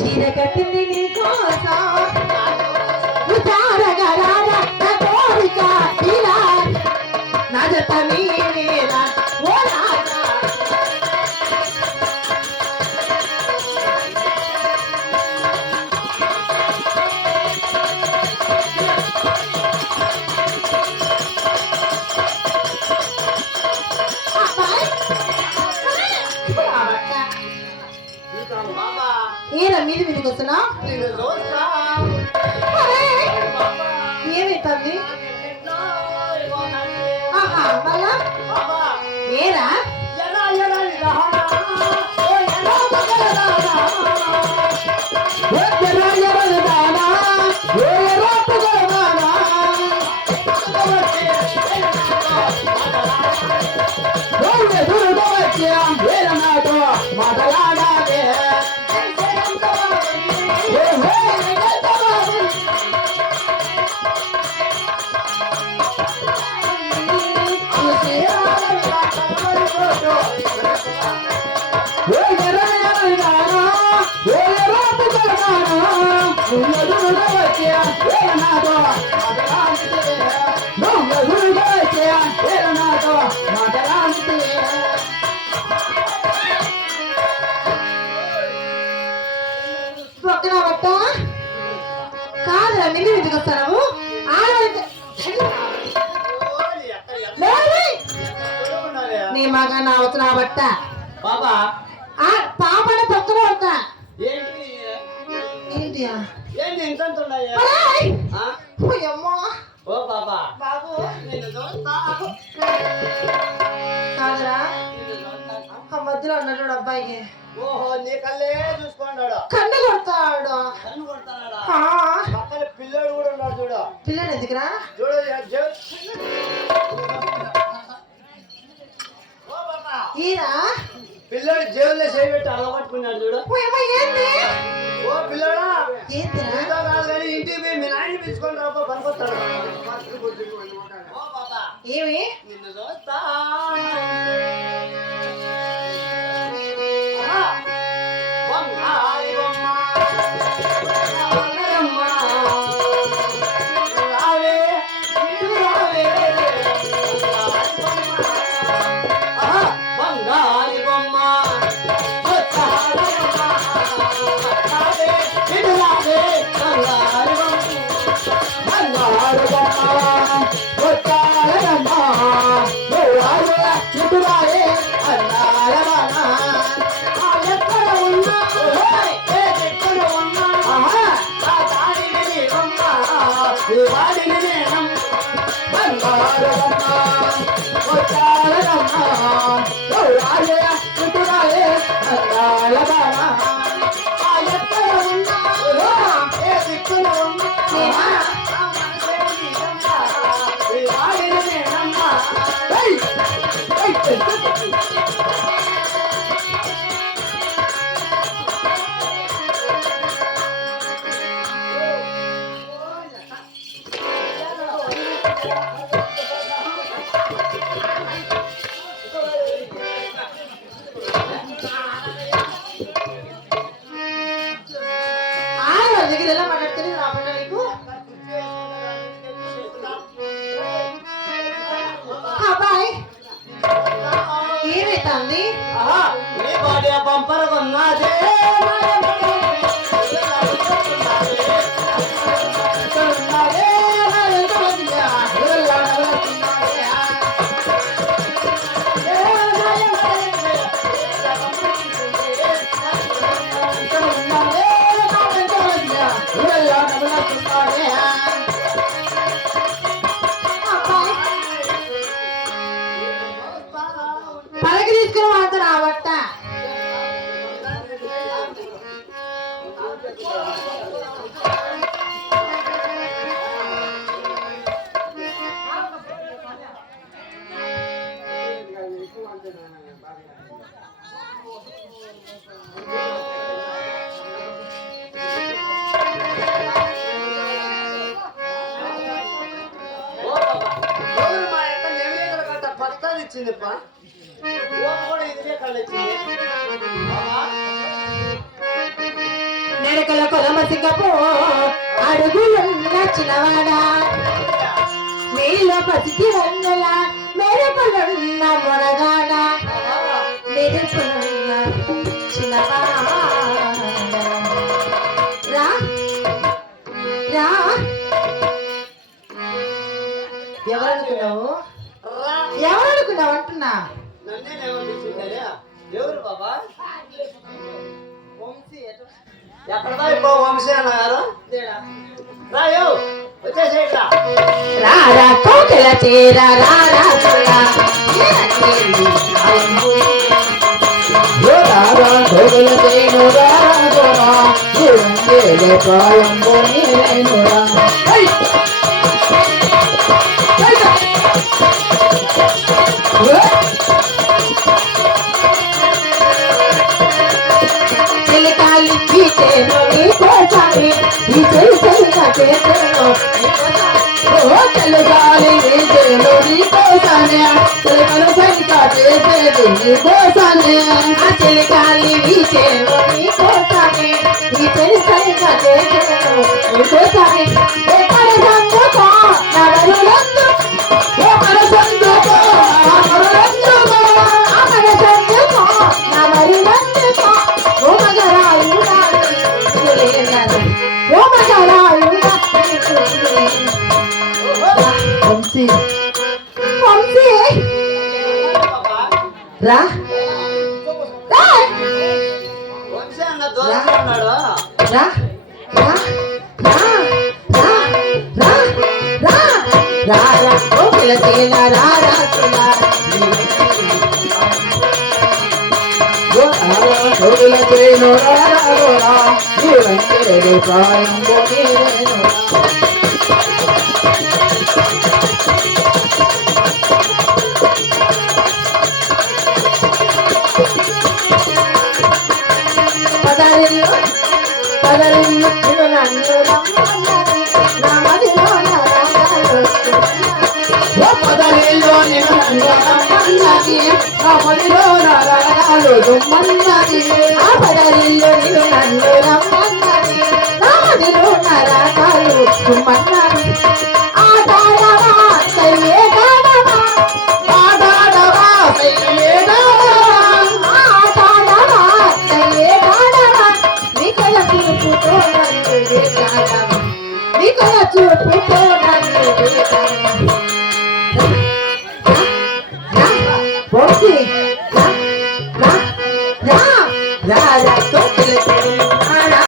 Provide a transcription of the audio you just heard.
చీర కట్టింది నీ కోసం ఉచారగా రాజా నా కోరిక ఇలా నా జత నీవేరా ఓ రాజా ఏరా మీది మీదకి వస్తున్నా ఏమైతుంది మళ్ళా ఏరా మాటలాడే పక్కన బట్ట కాదురా నిన్ను ఎందుకు వస్తాను నీ మగ నా అవుతున్నా బట్ట బాబా పాపని పక్కన పడతా ఏంటి ఏంటి ఏంటి ఇంత అమ్మా ఓ బాబా బాబు నిన్ను చూస్తా కాదురా ఆ మధ్యలో అన్నాడు అబ్బాయికి ఓహో నీ కళ్ళే చూసుకున్నాడు కన్ను కొడతాడు కన్ను కొడతాడా ఆ, పక్కన పిల్లడు కూడా ఉన్నాడు చూడు పిల్లడు ఎందుకురా చూడు ఓ బాబా ఈరా పిల్లడు జేబులో చేయబెట్టి అలవాటుకున్నాడు చూడు ఏంది ఓ పిల్లడా ఏందిరా నీతో కాదు కానీ ఇంటికి పోయి మీ నాయన పిలుచుకొని రాబో పనికొస్తాడు ఓ బాబా ఏమి నిన్ను చూస్తా బంగారి బొమ్మ రావే, రావే, ఇటు రావే, బంగారి బొమ్మ రావే, ఇటు రావే, బంగారి బొమ్మ బంగారు బొమ్మ వచ్చారమ్మ ఇటు రావే అన్నారమ్మ ఎక్కడ ఉన్నా ఎక్కడ ఉన్నా ఆ దాడిని నేనమ్మ ఈ వాడిని నేనమ్మ బంగారు బొమ్మ వచ్చారమ్మ రావే ఇటు రావే అన్నారమ్మ ఎక్కడ ఉన్నా ఏ దిక్కున ఉన్నా దగ్గర ఎలా మాట్లాడుతుంది రాబట్ట నీకు అబ్బాయి ఏమైతుంది నీ బాడీ బంపర్ కొన్నాదే పలకి తీసుకుని వాడతా రాబట్ట ఇచ్చింది కూడా ఇదిలే కళ్ళు ఇచ్చింది నేను చిలకల కొలమసికపో అడుగులున్న చిన్నవాడా నీలో పసికి వందల మెరుపులున్న మొనగాడ మెరుపులున్న చిన్నవాడా రా రా ఎవరనుకున్నావు ఎవరనుకున్నావు అంటున్నా నన్నే ఏమనిపించిందా ఎవరు బాబా ఎక్కడ పో వంశీ అన్నారు రాయు వచ్చేసేట్లా రారా కోకిల చీర రారా చిలికాలి పీచేను నీ కోసారి ఈ చెలికలుగా చేసేను చలిగాలి వీచేను నీ కోసానే చిలకలు సరిగా చేసేది నీ కోసానే ఆ చిలికాలి వీచేను నీ కోసానే ఈ చెలి సరిగా చేసేను నీ కోసానే ఎక్కడ సందుకో నవరులందు ఎక్కడ సందుకో నవరులందుకో అక్కడ సందుకో నవరులందుకో ఓ మగరాలు ఓ మగరాలు వంశీ వంశీ రా రా వంశీ అన్న దూరంగా ఉన్నాడు రా రా రా రా రా రా రా కోకిల తేన రా రా తులా కోకిల తేన రా రా రా ఈ వెంకటే ప్రాయం గోకిరేను పదరిల్లు పదరిల్లు నన్ను రమ్మన్నది నా మదిలో పదరిల్లు నేను నన్ను రమ్మన్నది నా మదిలో రాగాలు దుమ్మన్నది ఆ పదరిల్లు నేను నన్ను రమ్మన్నది నా మదిలో రాగాలు దుమ్మన్నది ఆడాడవా సయ్యే గాడవా ఆడాడవా సయ్యే గాడవా ఆడాడవా సయ్యే గాడవా నీకల చూపుతో నన్ను వేగాడవా నీకల చూపుతో నన్ను